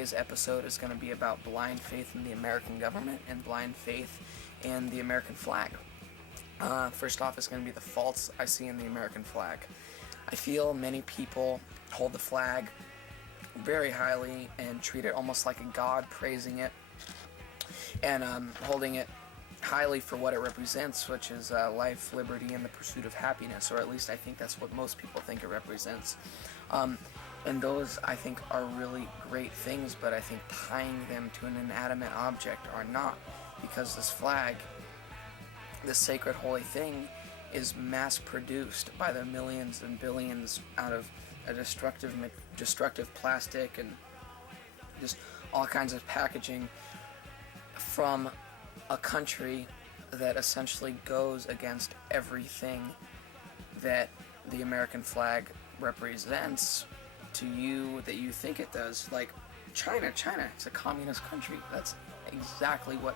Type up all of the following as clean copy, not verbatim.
today's episode is going to be about blind faith in the American government and blind faith in the American flag. First off, it's going to be the faults I see in the American flag. I feel many people hold the flag very highly and treat it almost like a god, praising it and holding it highly for what it represents, which is life, liberty, and the pursuit of happiness, or at least I think that's what most people think it represents. And those, I think, are really great things, but I think tying them to an inanimate object are not, because this flag, this sacred holy thing, is mass-produced by the millions and billions out of a destructive plastic and just all kinds of packaging from a country that essentially goes against everything that the American flag represents to you that you think it does. Like China, it's a communist country. That's exactly what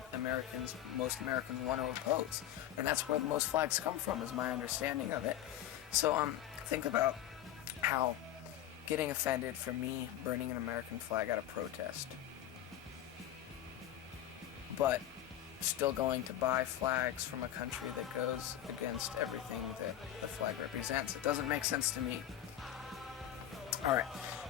most Americans want to oppose, and that's where most flags come from, is my understanding of it. So think about how getting offended for me burning an American flag out of protest, but still going to buy flags from a country that goes against everything that the flag represents. It doesn't make sense to me. Alright,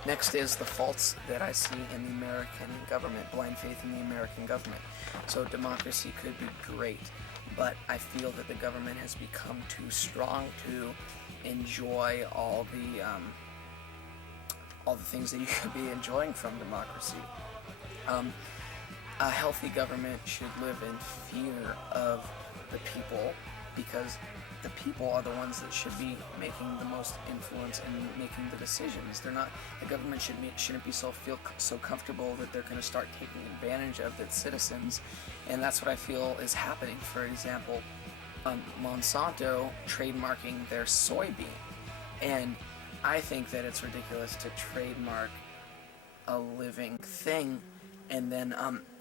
next is the faults that I see in the American government, blind faith in the American government. So democracy could be great, but I feel that the government has become too strong to enjoy all the things that you could be enjoying from democracy. A healthy government should live in fear of the people, because the people are the ones that should be making the most influence and making the decisions. The government shouldn't be so comfortable that they're going to start taking advantage of its citizens, and that's what I feel is happening. For example, Monsanto trademarking their soybean, and I think that it's ridiculous to trademark a living thing, and then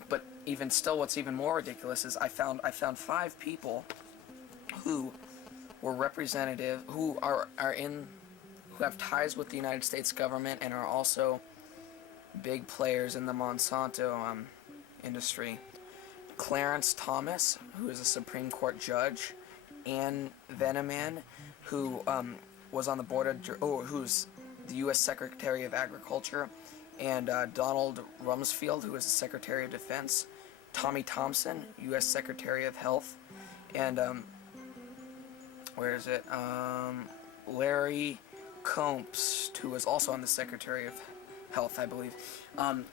but even still, what's even more ridiculous is I found 5 people who were who have ties with the United States government and are also big players in the Monsanto industry. Clarence Thomas, who is a Supreme Court judge, Ann Veneman, who was on the board of, who's the U.S. Secretary of Agriculture, and Donald Rumsfeld, who is the Secretary of Defense, Tommy Thompson, U.S. Secretary of Health, and Larry Combs, who was also on the Secretary of Health, I believe.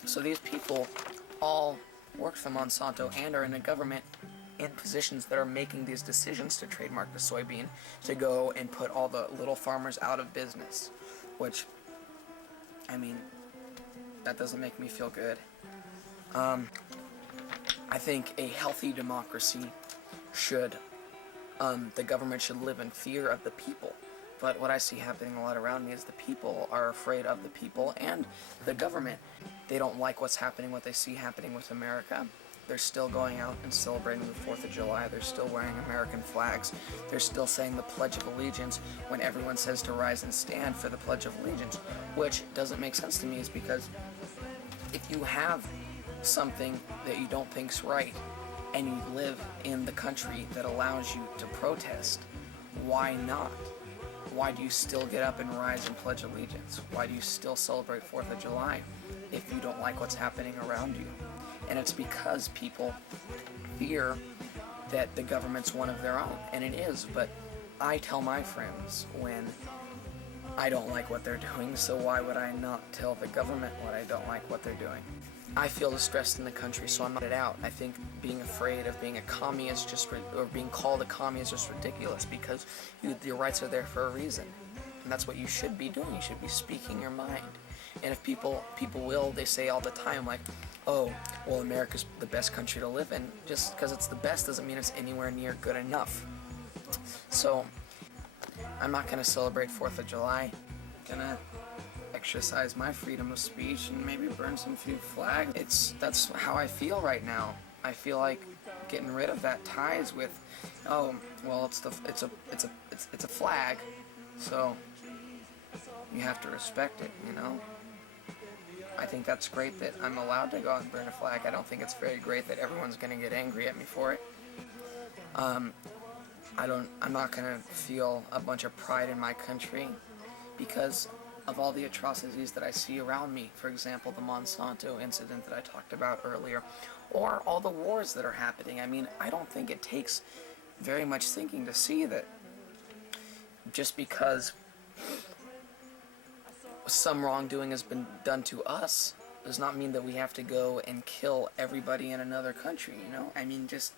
So these people all worked for Monsanto and are in the government in positions that are making these decisions to trademark the soybean, to go and put all the little farmers out of business, which, I mean, that doesn't make me feel good. I think a healthy democracy the government should live in fear of the people. But what I see happening a lot around me is the people are afraid of the people and the government. They don't like what's happening, what they see happening with America. They're still going out and celebrating the 4th of July. They're still wearing American flags. They're still saying the Pledge of Allegiance when everyone says to rise and stand for the Pledge of Allegiance, which doesn't make sense to me, is because if you have something that you don't think's right and you live in the country that allows you to protest, why not? Why do you still get up and rise and pledge allegiance? Why do you still celebrate 4th of July if you don't like what's happening around you? And it's because people fear that the government's one of their own, and it is, but I tell my friends when I don't like what they're doing, so why would I not tell the government what I don't like what they're doing? I feel distressed in the country, so I'm not it out. I think being afraid of being a commie is or being called a commie is just ridiculous, because your rights are there for a reason. And that's what you should be doing. You should be speaking your mind. And if people they say all the time, like, oh, well, America's the best country to live in. Just because it's the best doesn't mean it's anywhere near good enough. So, I'm not going to celebrate 4th of July. I'm going to exercise my freedom of speech and maybe burn some few flags. That's how I feel right now. I feel like getting rid of that ties with, oh, well, it's a flag, so you have to respect it, you know? I think that's great that I'm allowed to go out and burn a flag. I don't think it's very great that everyone's going to get angry at me for it. I'm not going to feel a bunch of pride in my country because of all the atrocities that I see around me. For example, the Monsanto incident that I talked about earlier, or all the wars that are happening. I mean, I don't think it takes very much thinking to see that just because some wrongdoing has been done to us does not mean that we have to go and kill everybody in another country, you know? I mean, just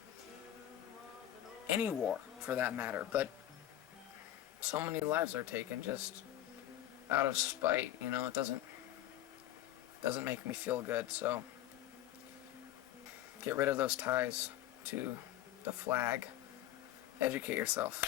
any war, for that matter. But so many lives are taken just out of spite, you know? It doesn't make me feel good, so get rid of those ties to the flag. Educate yourself.